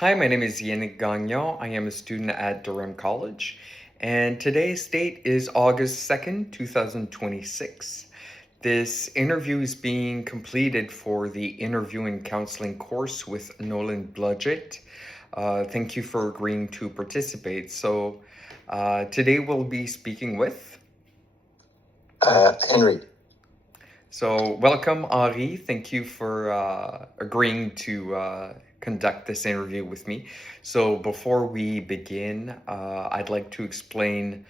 Hi, my name is Yannick Gagnon. I am a student at Durham College, and today's date is August 2nd, 2026. This interview is being completed for the interview and counseling course with Nolan Bludgett. Thank you for agreeing to participate. Today we'll be speaking with. Henry. So, welcome, Ari. Thank you for agreeing to conduct this interview with me. So, before we begin, I'd like to explain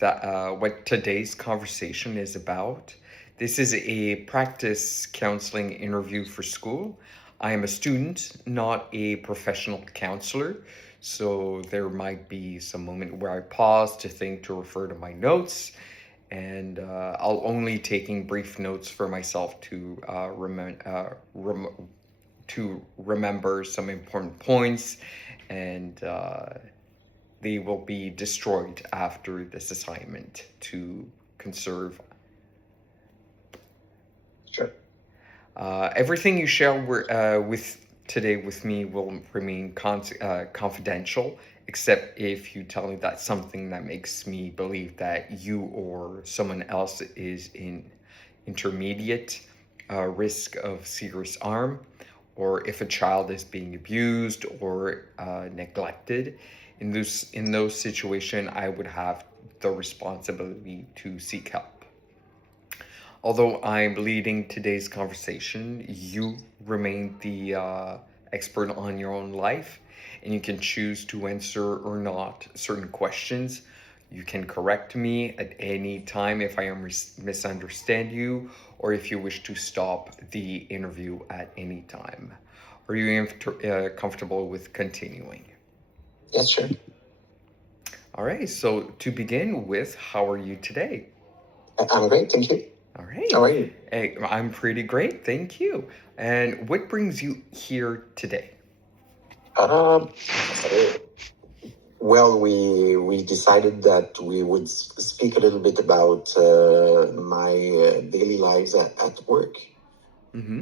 what today's conversation is about. This is a practice counseling interview for school. I am a student, not a professional counselor. So, there might be some moment where I pause to think to refer to my notes, and I'll only taking brief notes for myself to remember some important points, and they will be destroyed after this assignment to conserve. Sure. Everything you share with today with me will remain confidential, except if you tell me that something that makes me believe that you or someone else is in intermediate risk of serious harm, or if a child is being abused or neglected. In those situations, I would have the responsibility to seek help. Although I'm leading today's conversation, you remain the expert on your own life, and you can choose to answer or not certain questions. You can correct me at any time if I am misunderstand you, or if you wish to stop the interview at any time. Are you comfortable with continuing? Yes, sure. All right. So to begin with, how are you today? I'm great, thank you. All right. How are you? Hey, I'm pretty great, thank you. And what brings you here today? Um, well, we decided that we would speak a little bit about my daily lives at work. Mm-hmm.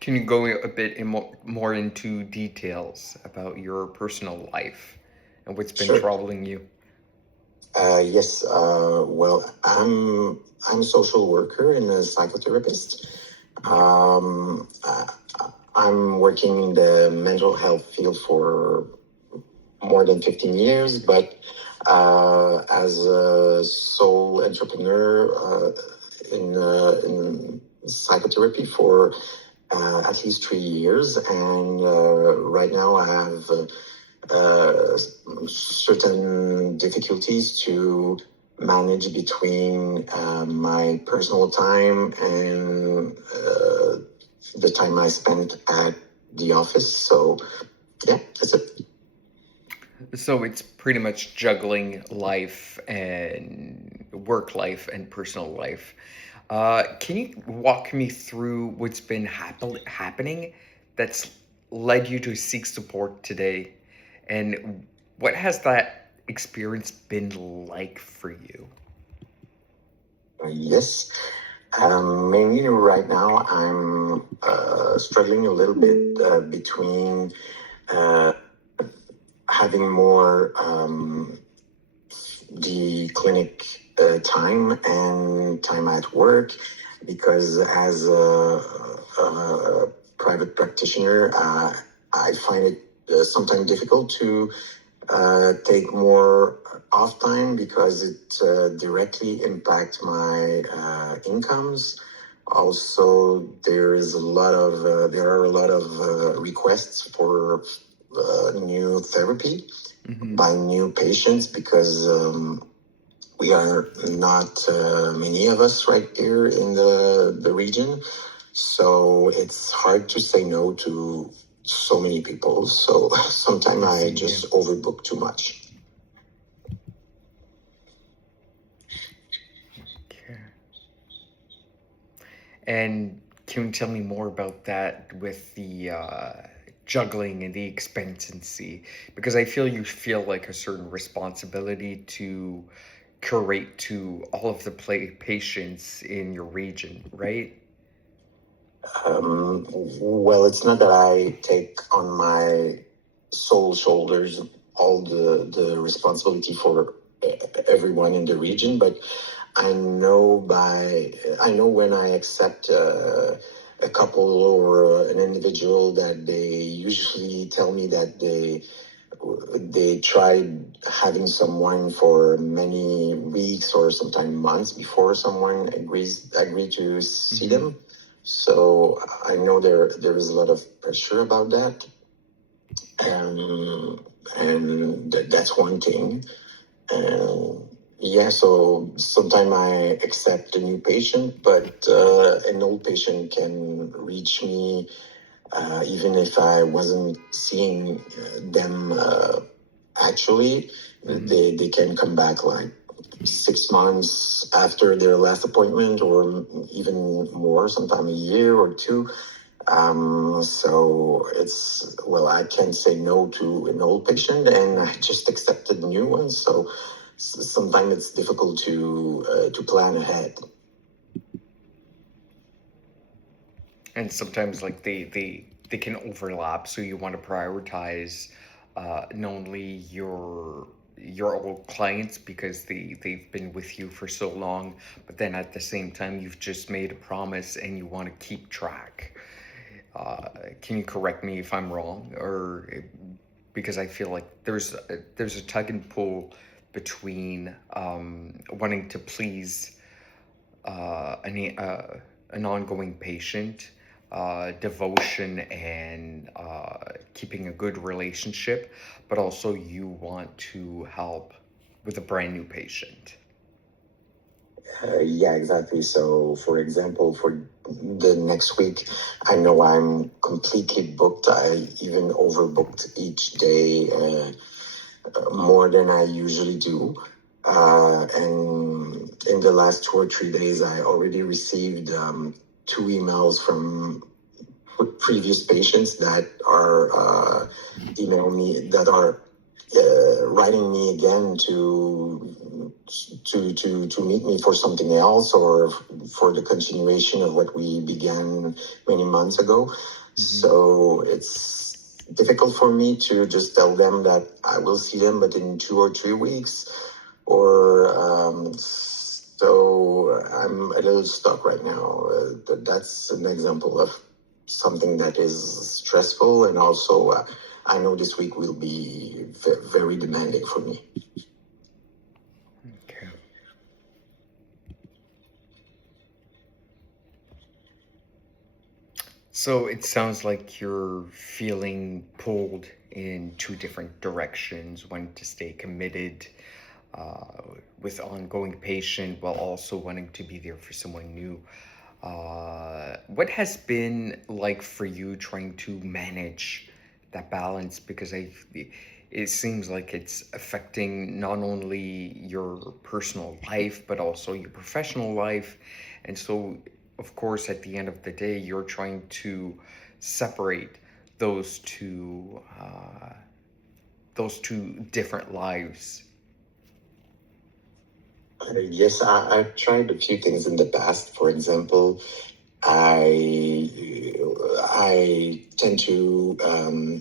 Can you go a bit more into details about your personal life and what's been Sure. troubling you? Yes. Well, I'm a social worker and a psychotherapist. I'm working in the mental health field for more than 15 years, but as a sole entrepreneur in psychotherapy for at least 3 years. And right now I have certain difficulties to manage between my personal time and the time I spend at the office. So, yeah, that's it. So it's pretty much juggling life and work life and personal life. Can you walk me through what's been happening that's led you to seek support today? And what has that experience been like for you? Yes. Mainly right now, I'm struggling a little bit between uh, having more the clinic time and time at work, because as a private practitioner, I find it sometimes difficult to take more off time because it directly impacts my incomes. Also, there are a lot of requests for new therapy by new patients, because we are not many of us right here in the region. So it's hard to say no to so many people. So sometimes I just overbook too much. Okay. And can you tell me more about that with the juggling and the expectancy? Because I feel you feel like a certain responsibility to curate to all of the patients in your region, right? Well, it's not that I take on sole shoulders all the responsibility for everyone in the region, but I know when I accept a couple or an individual that they usually tell me that they tried having someone for many weeks or sometimes months before someone agree to see them. So I know there is a lot of pressure about that, and that's one thing. Yeah, so sometimes I accept a new patient, but an old patient can reach me even if I wasn't seeing them actually. They can come back like 6 months after their last appointment, or even more, sometimes a year or two. So it's, well, I can't say no to an old patient, and I just accepted new ones. So sometimes it's difficult to plan ahead. And sometimes like they can overlap, so you want to prioritize not only your old clients because they've been with you for so long, but then at the same time you've just made a promise and you want to keep track. Can you correct me if I'm wrong, or because I feel like there's a tug and pull between wanting to please an ongoing patient, devotion, and keeping a good relationship, but also you want to help with a brand new patient. Yeah, exactly. So, for example, for the next week, I know I'm completely booked. I even overbooked each day more than I usually do. And in the last 2 or 3 days, I already received 2 emails from previous patients that are email me, that are writing me again to meet me for something else, or for the continuation of what we began many months ago. So it's difficult for me to just tell them that I will see them, but in 2 or 3 weeks, or so I'm a little stuck right now. That's an example of something that is stressful, and also I know this week will be very demanding for me. Okay. So it sounds like you're feeling pulled in two different directions, wanting to stay committed with ongoing patient while also wanting to be there for someone new. What has been like for you trying to manage that balance? Because it seems like it's affecting not only your personal life, but also your professional life. And so, of course, at the end of the day, you're trying to separate those two different lives. Yes, I've tried a few things in the past. For example, I tend to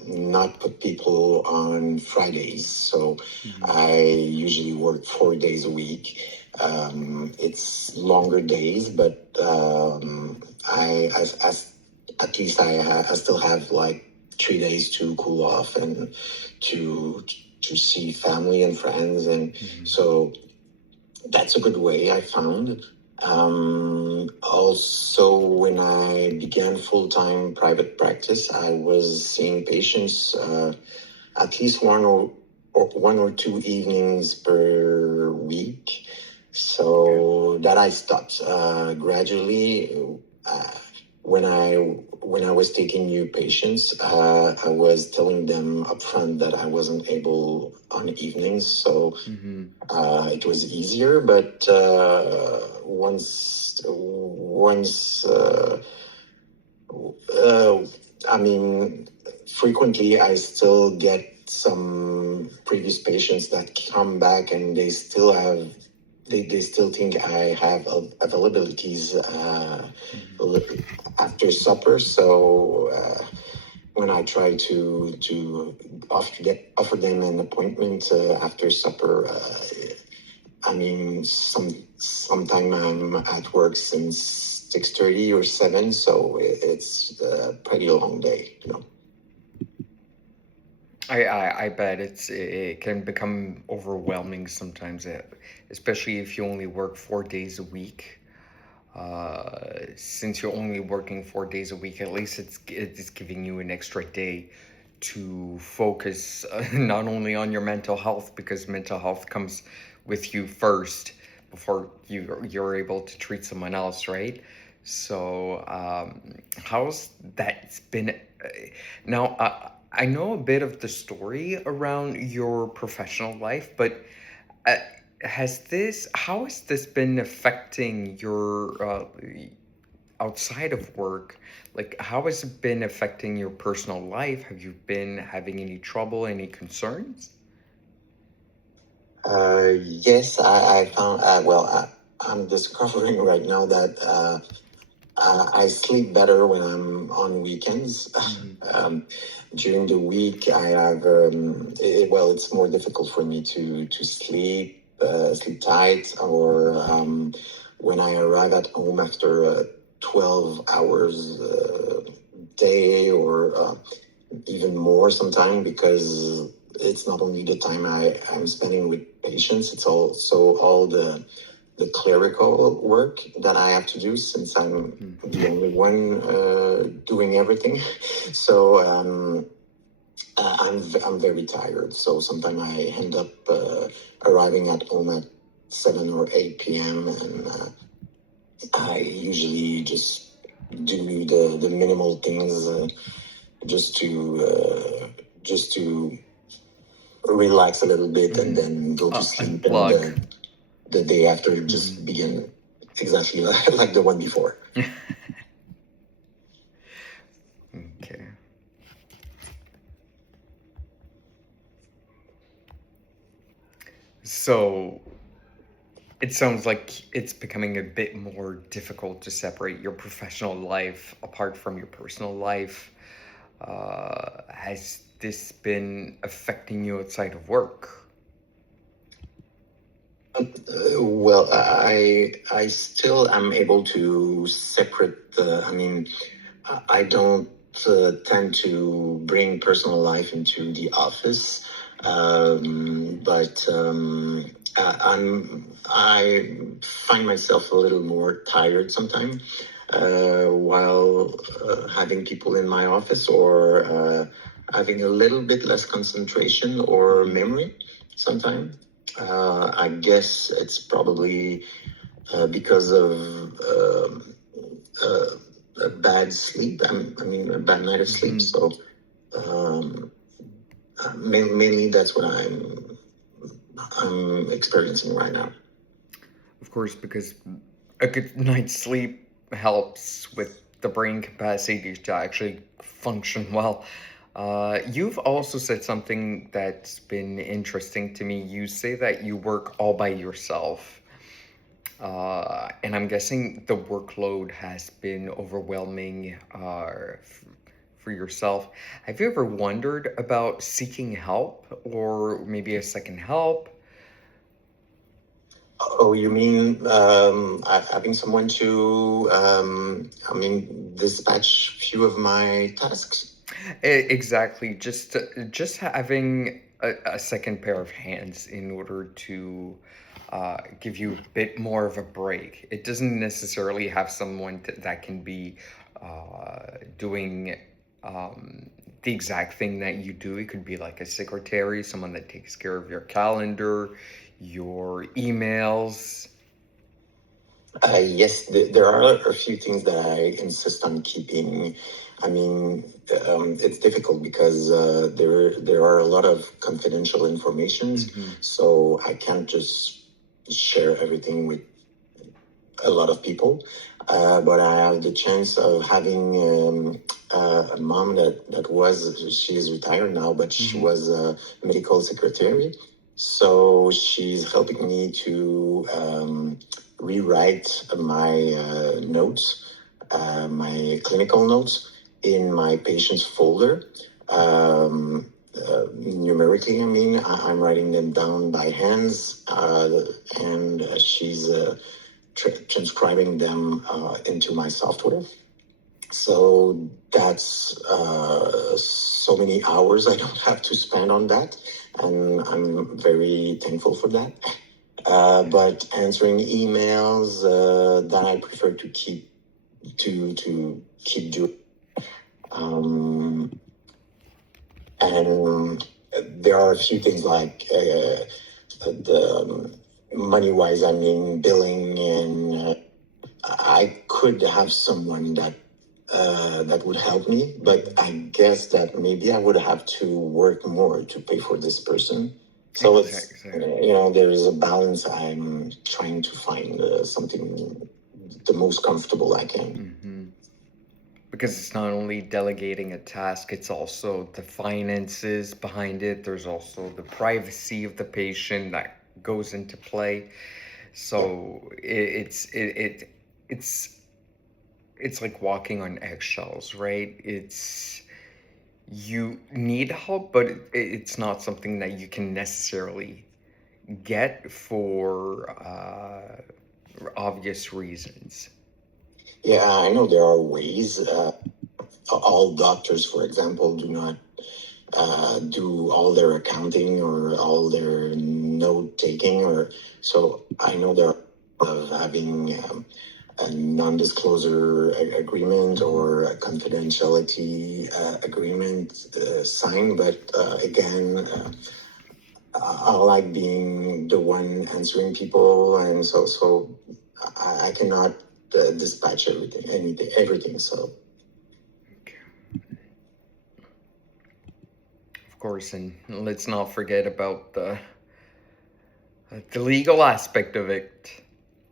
not put people on Fridays, so I usually work 4 days a week. It's longer days, but at least I still have like 3 days to cool off and to see family and friends, and so that's a good way I found. Also, when I began full-time private practice, I was seeing patients at least one or two evenings per week. So that I stopped gradually. When I was taking new patients, I was telling them upfront that I wasn't able on evenings, so it was easier. But I mean, frequently I still get some previous patients that come back, and they still think I have availabilities after supper. So when I try to offer them an appointment after supper. I mean, sometime I'm at work since 6:30 or 7, so it's a pretty long day, you know. I bet it can become overwhelming sometimes, especially if you only work 4 days a week. Since you're only working 4 days a week, at least it's giving you an extra day to focus not only on your mental health, because mental health comes with you first before you're able to treat someone else, right? So, how's that been? Now, I know a bit of the story around your professional life, but uh, how has this been affecting your outside of work? Like, how has it been affecting your personal life? Have you been having any trouble, any concerns? Yes, I found, I'm discovering right now that I sleep better when I'm on weekends. Mhm. During the week, I have, it's more difficult for me to sleep tight, or when I arrive at home after 12 hours day, or even more sometimes, because it's not only the time I'm spending with patients, it's also all the clerical work that I have to do, since I'm the only one doing everything. So I'm very tired. So sometimes I end up arriving at home at 7 or 8 p.m., and I usually just do the minimal things, just to relax a little bit, and Mhm. then go to sleep, and Unplug. the day after just Mhm. begin exactly like the one before. Okay. So it sounds like it's becoming a bit more difficult to separate your professional life apart from your personal life. Has this been affecting you outside of work? I still am able to separate the. I mean, I don't tend to bring personal life into the office, but I find myself a little more tired sometimes while having people in my office, or having a little bit less concentration or memory sometimes. I guess it's probably because of uh, a bad sleep. I mean, a bad night of sleep. Mhm. So um, mainly that's what I'm experiencing right now. Of course, because a good night's sleep helps with the brain capacity to actually function well. You've also said something that's been interesting to me. You say that you work all by yourself. And I'm guessing the workload has been overwhelming for yourself. Have you ever wondered about seeking help or maybe a second help? Oh, you mean having someone to, dispatch few of my tasks? Exactly. Just having a second pair of hands in order to give you a bit more of a break. It doesn't necessarily have someone that can be doing um, the exact thing that you do. It could be like a secretary, someone that takes care of your calendar, your emails. Yes, there are a few things that I insist on keeping. I mean, it's difficult because there are a lot of confidential informations, Hmm. so I can't just share everything with a lot of people. But I have the chance of having a mom that was, she is retired now, but she Hmm. was a medical secretary. So she's helping me to rewrite my notes, my clinical notes. in my patient's folder. Numerically, I mean, I'm writing them down by hands, and she's transcribing them into my software. So that's so many hours I don't have to spend on that, and I'm very thankful for that. But answering emails, that I prefer to keep doing. And there are a few things like the money-wise, I mean, billing, and I could have someone that would help me, but I guess that maybe I would have to work more to pay for this person. So Exactly. there is a balance. I'm trying to find something the most comfortable I can. Because it's not only delegating a task, it's also the finances behind it. There's also the privacy of the patient that goes into play. So it's like walking on eggshells, right? You need help, but it's not something that you can necessarily get for obvious reasons. Yeah, I know there are ways. All doctors, for example, do not do all their accounting or all their note taking, or so I know there are having a non-disclosure agreement or a confidentiality agreement signed, but again, I like being the one answering people, and so I cannot dispatch everything. So. Of course, and let's not forget about the legal aspect of it.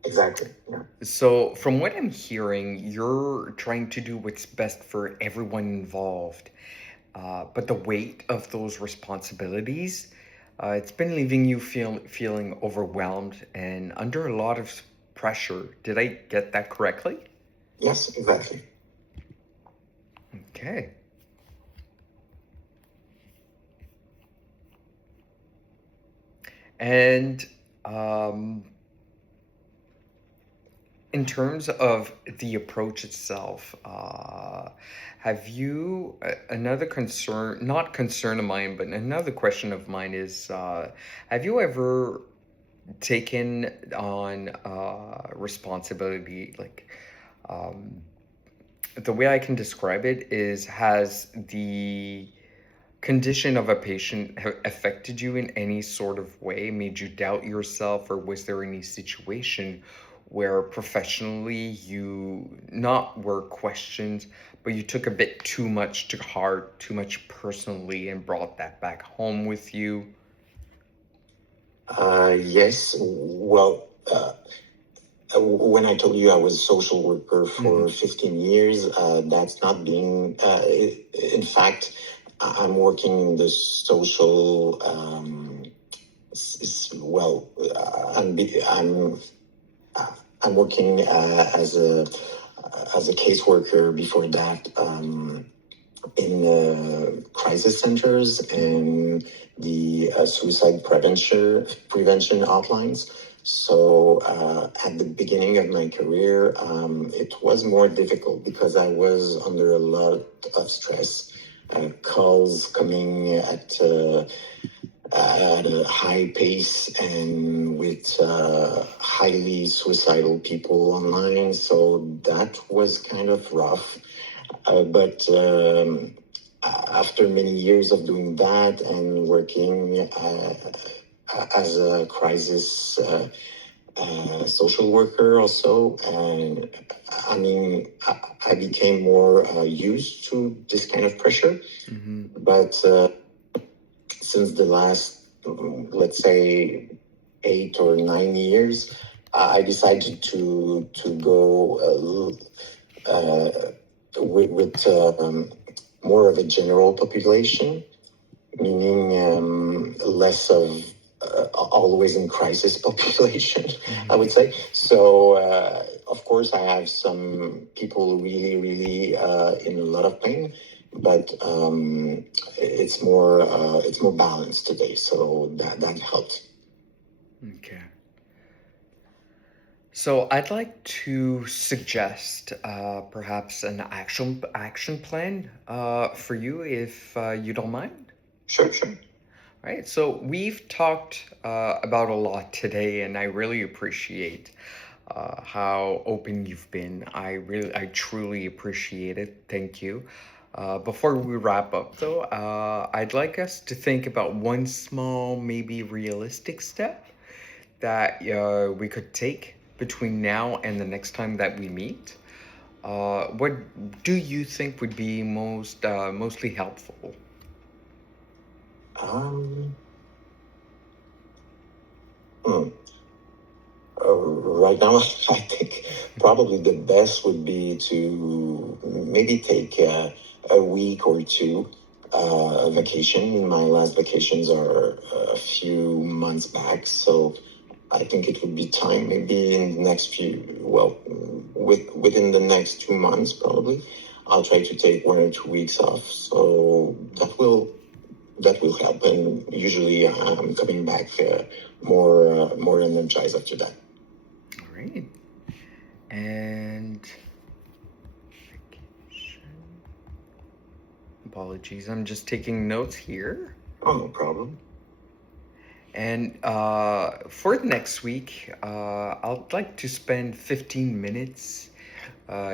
Exactly. Yeah. So, from what I'm hearing, you're trying to do what's best for everyone involved, but the weight of those responsibilities, it's been leaving you feeling overwhelmed and under a lot of pressure. Did I get that correctly? Yes, exactly. Okay. And in terms of the approach itself, have you another concern, not concern of mine, but another question of mine is, have you ever taken on responsibility? Like, the way I can describe it is, has the condition of a patient affected you in any sort of way, made you doubt yourself, or was there any situation where professionally you not were questioned, but you took a bit too much to heart, too much personally, and brought that back home with you? Yes. Well, when I told you I was a social worker for 15 years, that's not being, in fact, I'm working in the social, well, I'm working as a caseworker before that, in crisis centers and the suicide prevention outlines. So at the beginning of my career, it was more difficult because I was under a lot of stress. Calls coming at a high pace and with highly suicidal people online. So that was kind of rough. But after many years of doing that and working as a crisis social worker also, and I mean, I became more used to this kind of pressure. But since the last, let's say, 8 or 9 years, I decided to go with more of a general population, meaning less of always in crisis population, I would Mhm. say. So, of course, I have some people really, really in a lot of pain, but it's more balanced today. So that helped. Okay. So I'd like to suggest perhaps an action plan for you if you don't mind. Sure, sure. Right. So we've talked about a lot today, and I really appreciate how open you've been. I truly appreciate it. Thank you. Before we wrap up, though, I'd like us to think about one small, maybe realistic step that we could take between now and the next time that we meet. What do you think would be mostly helpful? Um, hmm. Right now, I think probably the best would be to maybe take a week or two vacation. My last vacations are a few months back, so I think it would be time maybe in the next within the next 2 months probably. I'll try to take 1 or 2 weeks off, so that will help. And usually, I'm coming back more energized after that. All right. And apologies, I'm just taking notes here. Oh, no problem. And for the next week, I'd like to spend 15 minutes,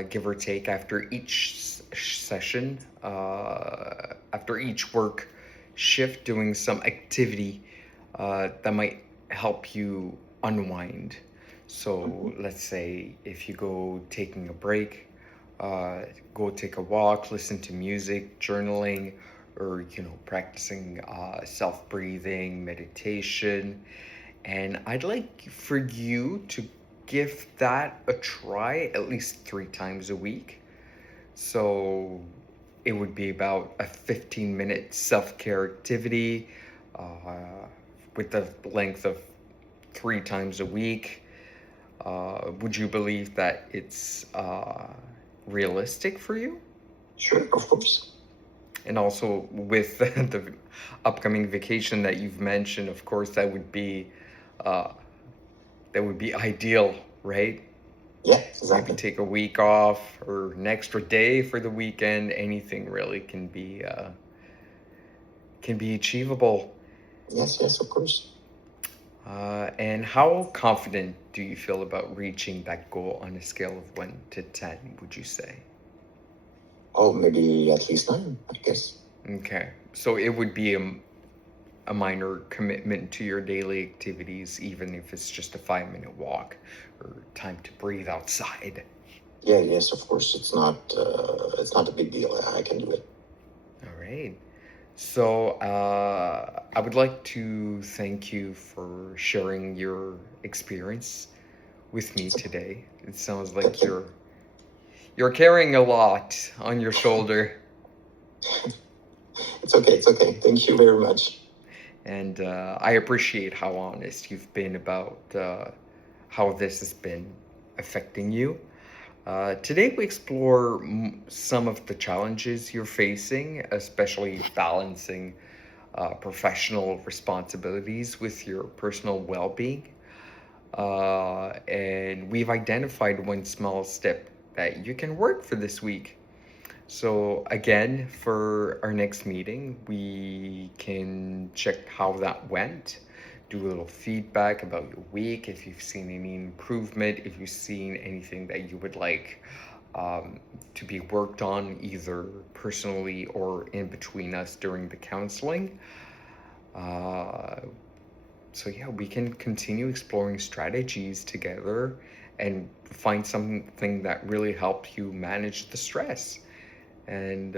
give or take, after each session, after each work shift, doing some activity that might help you unwind. So let's say if you go taking a break, uh, go take a walk, listen to music, journaling, or practicing self-breathing, meditation. And I'd like for you to give that a try at least 3 times a week. So it would be about a 15-minute self-care activity with the length of 3 times a week. Would you believe that it's realistic for you? Sure, of course. And also with the upcoming vacation that you've mentioned, of course, uh, that would be ideal, right? Yeah, Maybe exactly. take a week off or an extra day for the weekend. Anything really can be achievable. Yes, yes, of course. And how confident do you feel about reaching that goal on a scale of 1 to 10, would you say? Oh, maybe at least 9, I guess. Okay. So it would be a minor commitment to your daily activities, even if it's just a 5-minute walk or time to breathe outside. Yeah, yes, of course. It's not a big deal. I can do it. All right. So I would like to thank you for sharing your experience with me It's today. It sounds like okay. you're carrying a lot on your shoulder, It's okay. It's okay. Thank you very much. and I appreciate how honest you've been about how this has been affecting you. Today, we explore some of the challenges you're facing, especially balancing professional responsibilities with your personal well being. And we've identified one small step that you can work for this week. So, again, for our next meeting, we can check how that went, do a little feedback about your week, if you've seen any improvement, if you've seen anything that you would like um, to be worked on, either personally or in between us during the counseling. Uh, so, yeah, we can continue exploring strategies together and find something that really helps you manage the stress. And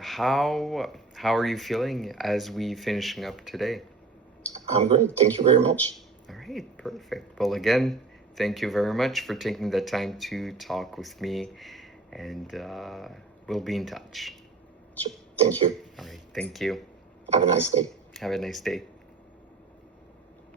how are you feeling as we finishing up today? I'm great. Thank you very much. All right, perfect. Well, again, thank you very much for taking the time to talk with me, and we'll be in touch. Sure. Thank you. All right, thank you. Have a nice day. Have a nice day.